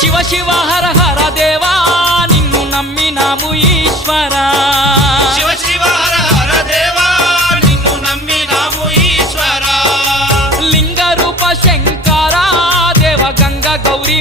శివ శివ హర హర దేవా నిన్ను నమ్మినాము ఈశ్వరా శివ శివ హర హర దేవా నిన్ను నమ్మినాము ఈశ్వరా లింగ రూప శంకరా దేవ గంగ గౌరీ